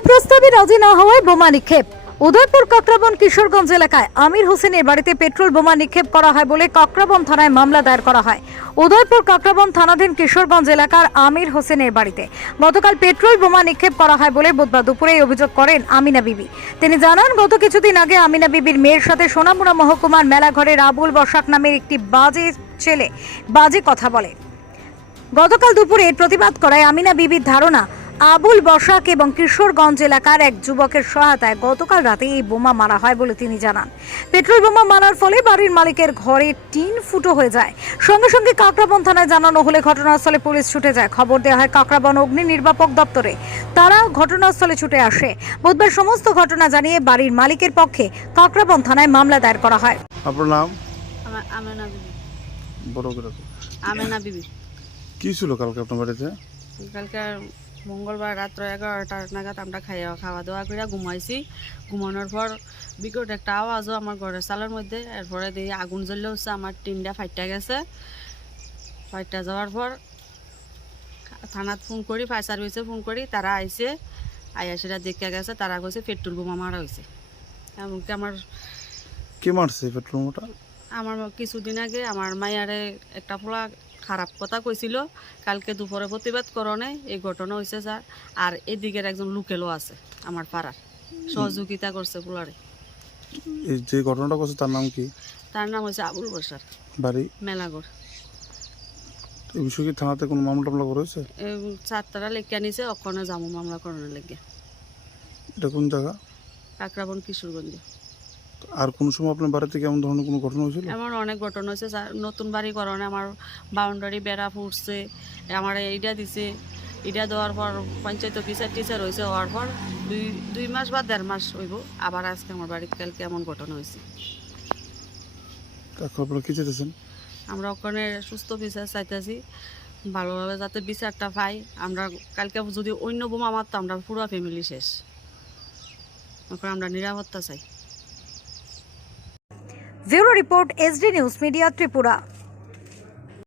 কুপ্রস্তাবে রাজি না হওয়ায় বোমা নিক্ষেপ। উদয়পুর কাকরাবন কিশোরগঞ্জ এলাকায় আমির হোসেনের বাড়িতে পেট্রোল বোমা নিক্ষেপ করা হয় বলে কাকরাবন থানায় মামলা দায়ের করা হয়। উদয়পুর কাকরাবন থানাধীন কিশোরগঞ্জ এলাকার আমির হোসেনের বাড়িতে গতকাল পেট্রোল বোমা নিক্ষেপ করা হয় বলে বুধবার দুপুরে অভিযোগ করেন আমিনা বিবি। তিনি জানান, গত কিছুদিন আগে আমিনা বিবির মেয়ের সাথে সোনামুড়া মহকুমার মেলাঘরের আবুল বসাক নামের একটি বাজে ছেলে বাজে কথা বলে। গতকাল দুপুরে এর প্রতিবাদ করায় আমিনা বিবির ধারণা আবুল বসাক এবং কিশোরগঞ্জ এলাকার এক যুবকের সহায়তায় গতকাল রাতে এই বোমা মারা হয় বলে তিনি জানান। পেট্রোল বোমা মারার ফলে বাড়ির মালিকের ঘরে টিন ফুটো হয়ে যায়। সঙ্গে সঙ্গে কাকরাবন থানায় জানানো হলে ঘটনাস্থলে পুলিশ ছুটে যায়। খবর দেওয়া হয় কাকরাবন অগ্নি নির্বাপক দপ্তরে। তারা ঘটনাস্থলে ছুটে আসে। বুধবার সমস্ত ঘটনা জানিয়ে বাড়ির মালিকের পক্ষে কাকরাবন থানায় মামলা দায়ের করা হয়। আপনার নাম? আমেনা বিবি। বড় করে তো। আমেনা বিবি। কি ছিল কালকে আপনার বাড়িতে? কালকে মঙ্গলবার রাত্র 11টা নাগাদ আমরা খাওয়া দাওয়া করে ঘুমাইছি। ঘুমানোর পর বিকট একটা আওয়াজও আমার ঘরের চালের মধ্যে। এরপরে দিয়ে আগুন জ্বললে হচ্ছে আমার টিনটা ফাইটা গেছে। ফাইটা যাওয়ার পর থানাত ফোন করি, ফায়ার সার্ভিসে ফোন করি, তারা আইসে আইয়া সেটা দেখে গেছে। তারা কইছে পেট্রোল বোমা মারা হয়েছে। এমনকি কে মারছে পেট্রোল বোমাটা? আমার কিছুদিন আগে আমার মায়ারে একটা পোলা খারাপ কথা কইছিল। কালকে দুপুরে প্রতিবাদ করণে এই ঘটনা হয়েছে স্যার। আর এদিকের একজন লোকেলও আছে আমার পাড়ার, সহযোগিতা করছে পোলারে। এই যে ঘটনাটা করছে তার নাম কি? তার নাম হচ্ছে আবুল বসার, বাড়ি মেলাগড়। এই বিষয়ে কি থানাতে কোনো মামলা টামলা করেছে? চারটারা লেখা নিছে, ওখানে যাবো মামলা করানোর লেগে। এটা কোন জায়গা? কাকরাবন কিশোরগঞ্জ। আর কোন সময় আপনার বাড়িতে কেমন ধরনের কোনো ঘটনা হয়েছিল? এমন অনেক ঘটনা হয়েছে স্যার। নতুন বাড়ি করণে আমার বাউন্ডারি বেড়া ফুটছে, আমার এইটা দিছে। এটা দেওয়ার পর পঞ্চায়েত অফিসার টিচার হয়েছে, হওয়ার পর দুই মাস বা 1.5 মাস হইব আবার আজকে আমার বাড়িতে কালকে এমন ঘটনা হয়েছে। এখন আপনারা কি চাইতেছেন? আমরা ওখানে সুস্থ বিচার চাইতেছি, ভালোভাবে যাতে বিচারটা পাই। আমরা কালকে যদি অন্য বোমা মারতো আমরা পুরো ফ্যামিলি শেষ। এখন আমরা নিরাপত্তা চাই। Bureau report, SD news media, Tripura.